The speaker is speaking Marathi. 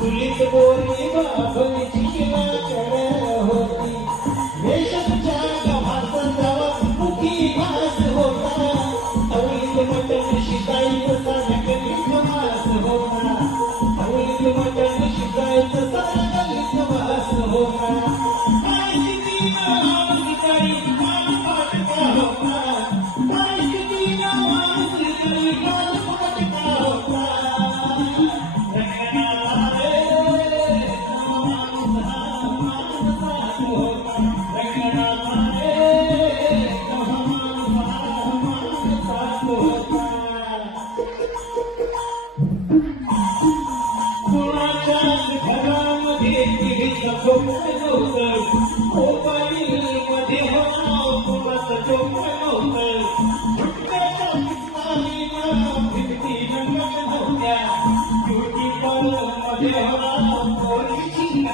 चुलीत बोरी बाभळीची लाकडं होती. रेशमच्या गव्हाचा तवा मुखी भास होता. आवळीत मटण शिजायचं सारगलीत वास होता. आवळीत मटण शिजायचं सारगलीत वास होता. घरामध्ये पिढीचं झोपण नव्हतं. मोबाईलमध्ये कुणाचं झोपण नव्हतं. भुटक्याच्या पिस्तालीनं भिंती रंगत नव्हत्या. ब्युटी पार्लरमध्ये पोरीची